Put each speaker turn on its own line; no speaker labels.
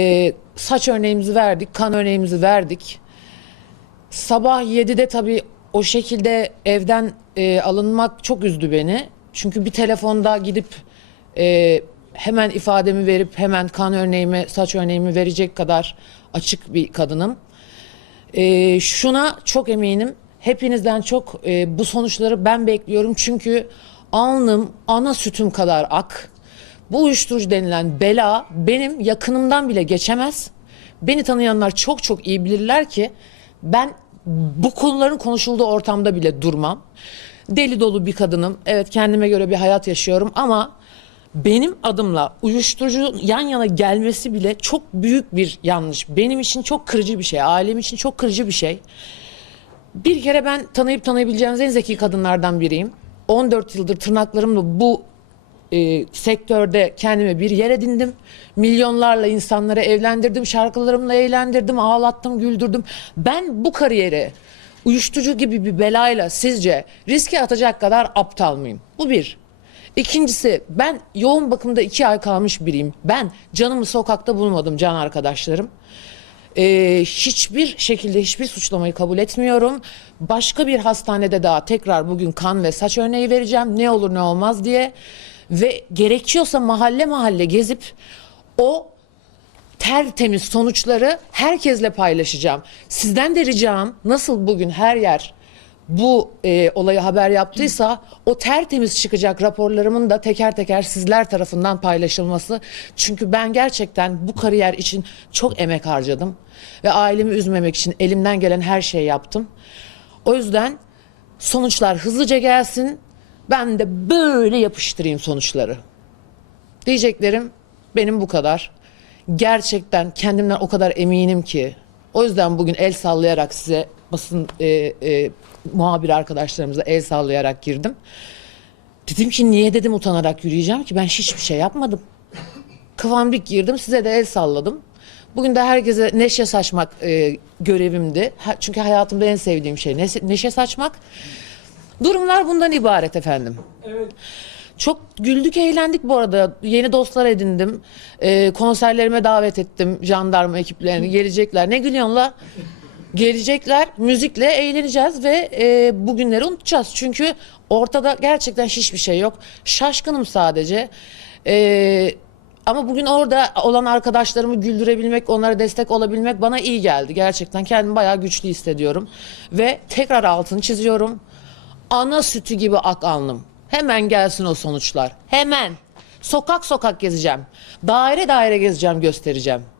Ee, saç örneğimizi verdik, kan örneğimizi verdik. Sabah 7'de tabii o şekilde evden e, alınmak çok üzdü beni. Çünkü bir telefonda gidip e, hemen ifademi verip hemen kan örneğimi, saç örneğimi verecek kadar açık bir kadınım. E, şuna çok eminim. Hepinizden çok e, bu sonuçları ben bekliyorum. Çünkü alnım ana sütüm kadar ak. Bu uyuşturucu denilen bela benim yakınımdan bile geçemez. Beni tanıyanlar çok çok iyi bilirler ki ben bu konuların konuşulduğu ortamda bile durmam. Deli dolu bir kadınım. Evet kendime göre bir hayat yaşıyorum ama benim adımla uyuşturucu yan yana gelmesi bile çok büyük bir yanlış. Benim için çok kırıcı bir şey. Ailem için çok kırıcı bir şey. Bir kere ben tanıyıp tanıyabileceğiniz en zeki kadınlardan biriyim. 14 yıldır tırnaklarımla bu e, sektörde kendime bir yer edindim. Milyonlarla insanları evlendirdim, şarkılarımla eğlendirdim, ağlattım, güldürdüm. Ben bu kariyeri uyuşturucu gibi bir belayla sizce riske atacak kadar aptal mıyım? Bu bir. İkincisi ben yoğun bakımda iki ay kalmış biriyim. Ben canımı sokakta bulmadım can arkadaşlarım. Ee, hiçbir şekilde hiçbir suçlamayı kabul etmiyorum. Başka bir hastanede daha tekrar bugün kan ve saç örneği vereceğim. Ne olur ne olmaz diye. Ve gerekiyorsa mahalle mahalle gezip o tertemiz sonuçları herkesle paylaşacağım. Sizden de ricam nasıl bugün her yer bu e, olayı haber yaptıysa o tertemiz çıkacak raporlarımın da teker teker sizler tarafından paylaşılması. Çünkü ben gerçekten bu kariyer için çok emek harcadım ve ailemi üzmemek için elimden gelen her şeyi yaptım. O yüzden sonuçlar hızlıca gelsin. Ben de böyle yapıştırayım sonuçları. Diyeceklerim benim bu kadar. Gerçekten kendimden o kadar eminim ki. O yüzden bugün el sallayarak size basın e, e, muhabir arkadaşlarımıza el sallayarak girdim. Dedim ki niye dedim utanarak yürüyeceğim ki ben hiçbir şey yapmadım. Kıvamlık girdim size de el salladım. Bugün de herkese neşe saçmak e, görevimdi. Ha- çünkü hayatımda en sevdiğim şey neşe, neşe saçmak. Durumlar bundan ibaret efendim. Çok güldük eğlendik bu arada. Yeni dostlar edindim. Ee, konserlerime davet ettim jandarma ekiplerini. Gelecekler. Ne gülüyorsun la? Gelecekler. Müzikle eğleneceğiz ve e, bugünleri unutacağız. Çünkü ortada gerçekten hiçbir şey yok. Şaşkınım sadece. Ee, ama bugün orada olan arkadaşlarımı güldürebilmek, onlara destek olabilmek bana iyi geldi. Gerçekten kendimi bayağı güçlü hissediyorum. Ve tekrar altını çiziyorum. Ana sütü gibi ak alnım. Hemen gelsin o sonuçlar. Hemen. Sokak sokak gezeceğim. Daire daire gezeceğim, göstereceğim.